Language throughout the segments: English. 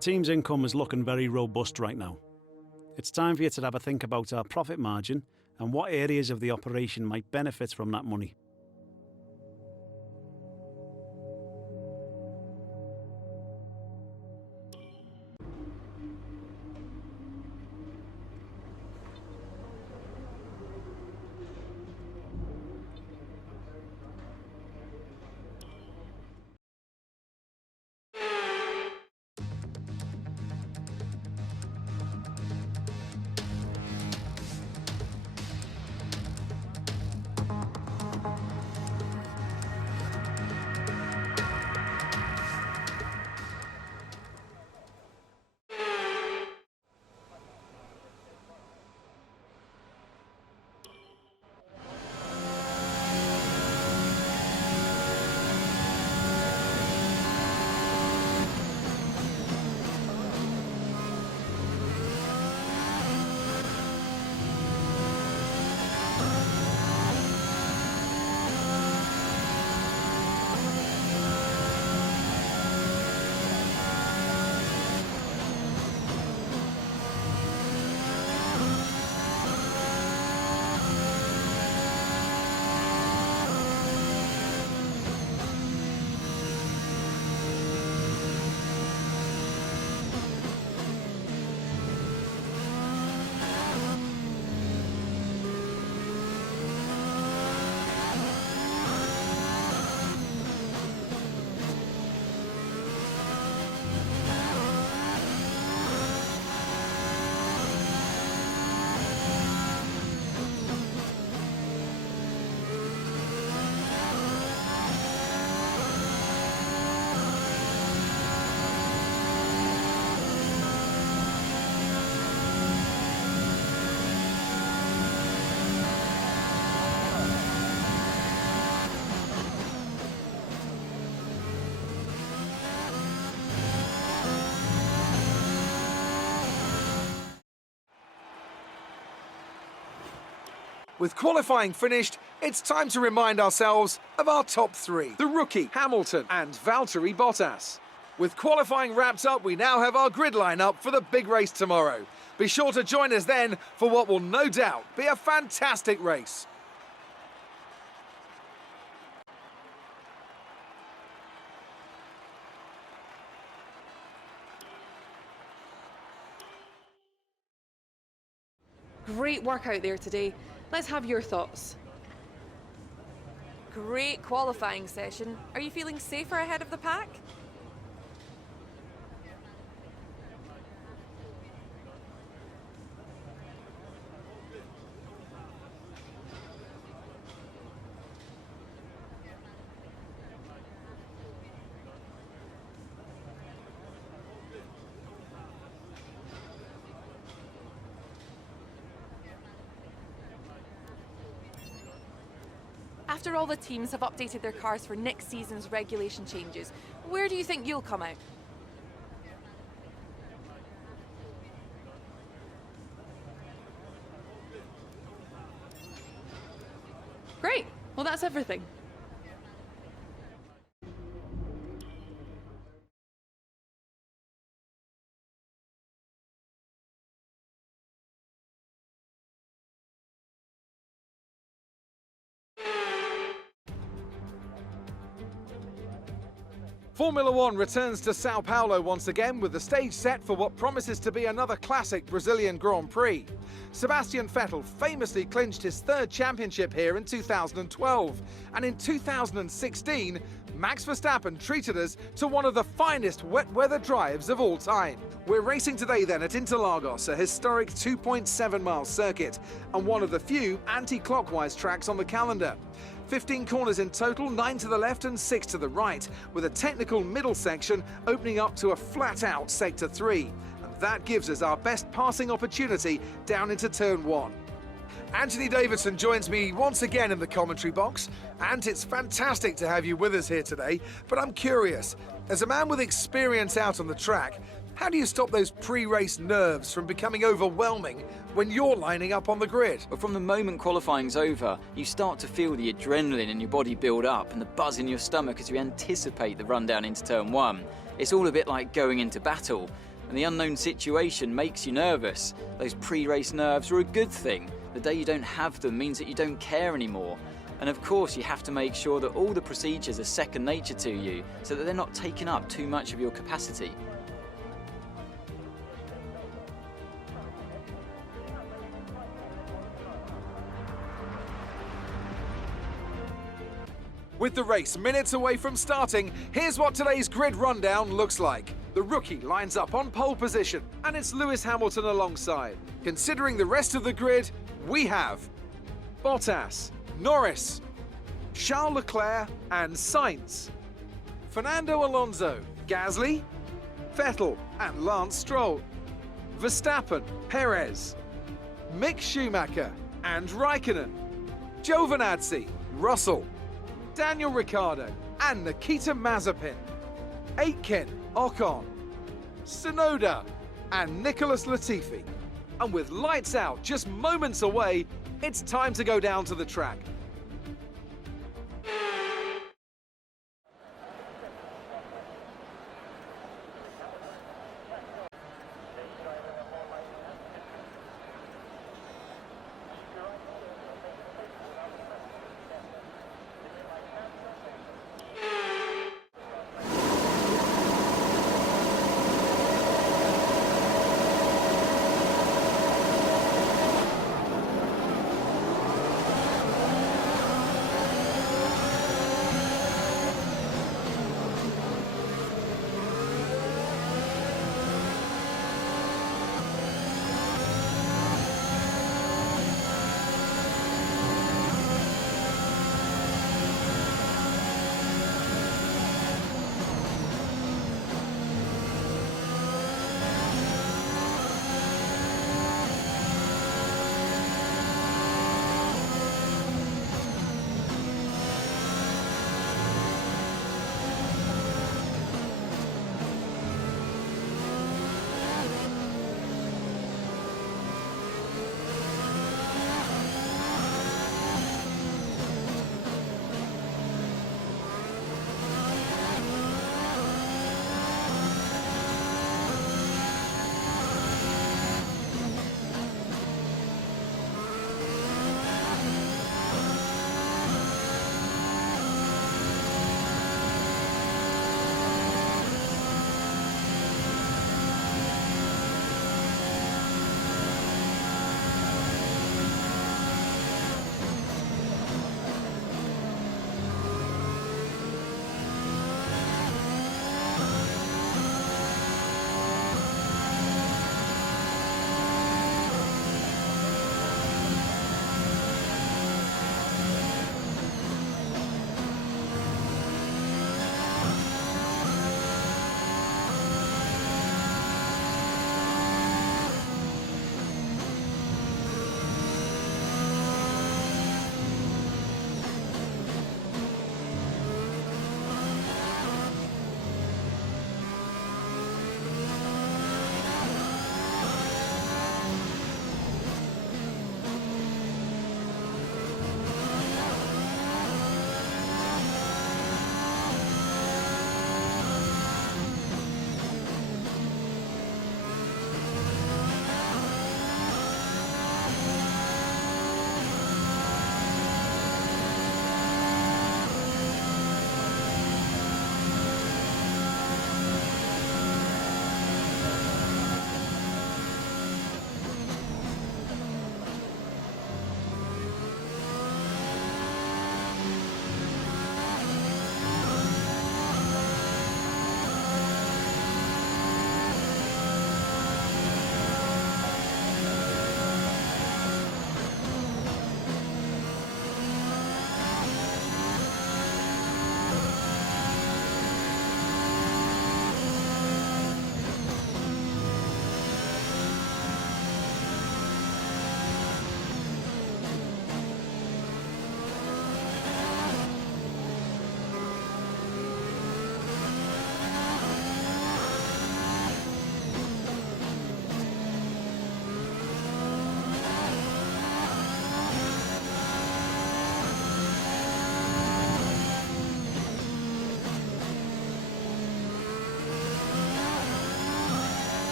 team's income is looking very robust right now. It's time for you to have a think about our profit margin and what areas of the operation might benefit from that money. With qualifying finished, it's time to remind ourselves of our top three. The rookie, Hamilton, and Valtteri Bottas. With qualifying wrapped up, we now have our grid lineup for the big race tomorrow. Be sure to join us then for what will no doubt be a fantastic race. Great work out there today. Let's have your thoughts. Great qualifying session. Are you feeling safer ahead of the pack? After all the teams have updated their cars for next season's regulation changes, where do you think you'll come out? Great. Well, that's everything. Formula One returns to Sao Paulo once again with the stage set for what promises to be another classic Brazilian Grand Prix. Sebastian Vettel famously clinched his third championship here in 2012, and in 2016, Max Verstappen treated us to one of the finest wet weather drives of all time. We're racing today then at Interlagos, a historic 2.7-mile circuit, and one of the few anti-clockwise tracks on the calendar. 15 corners in total, 9 to the left and 6 to the right, with a technical middle section opening up to a flat-out Sector 3. And that gives us our best passing opportunity down into Turn 1. Anthony Davidson joins me once again in the commentary box, and it's fantastic to have you with us here today. But I'm curious, as a man with experience out on the track, how do you stop those pre-race nerves from becoming overwhelming when you're lining up on the grid? But from the moment qualifying's over, you start to feel the adrenaline in your body build up and the buzz in your stomach as you anticipate the run down into Turn 1. It's all a bit like going into battle. and the unknown situation makes you nervous. Those pre-race nerves are a good thing. The day you don't have them means that you don't care anymore. And of course, you have to make sure that all the procedures are second nature to you, so that they're not taking up too much of your capacity. With the race minutes away from starting, here's what today's grid rundown looks like. The rookie lines up on pole position, and it's Lewis Hamilton alongside. Considering the rest of the grid, we have Bottas, Norris, Charles Leclerc and Sainz, Fernando Alonso, Gasly, Vettel and Lance Stroll, Verstappen, Perez, Mick Schumacher and Raikkonen, Giovinazzi, Russell, Daniel Ricciardo and Nikita Mazepin, Aitken, Ocon, Tsunoda and Nicholas Latifi. And with lights out just moments away, it's time to go down to the track.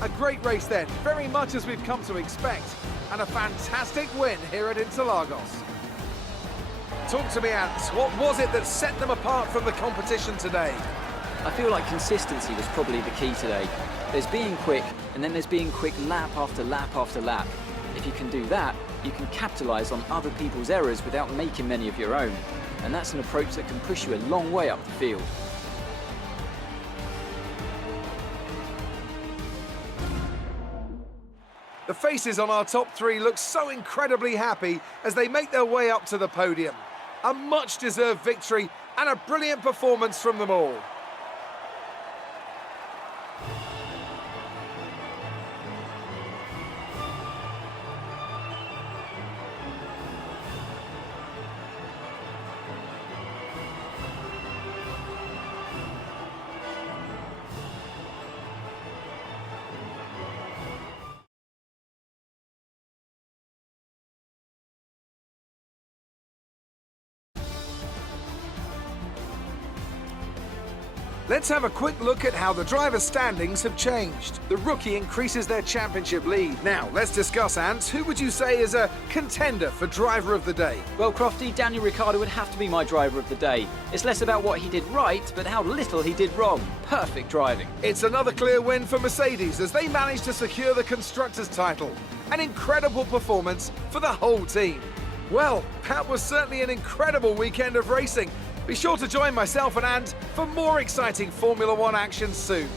A great race then, very much as we've come to expect, and a fantastic win here at Interlagos. Talk to me, Ant. What was it that set them apart from the competition today? I feel like consistency was probably the key today. There's being quick, and then there's being quick lap after lap after lap. If you can do that, you can capitalise on other people's errors without making many of your own. And that's an approach that can push you a long way up the field. The faces on our top three look so incredibly happy as they make their way up to the podium. A much-deserved victory and a brilliant performance from them all. Let's have a quick look at how the driver standings have changed. The rookie increases their championship lead. Now, let's discuss, Ant. Who would you say is a contender for driver of the day? Well, Crofty, Daniel Ricciardo would have to be my driver of the day. It's less about what he did right, but how little he did wrong. Perfect driving. It's another clear win for Mercedes as they managed to secure the Constructors' title. An incredible performance for the whole team. Well, that was certainly an incredible weekend of racing. Be sure to join myself and Ant for more exciting Formula One action soon.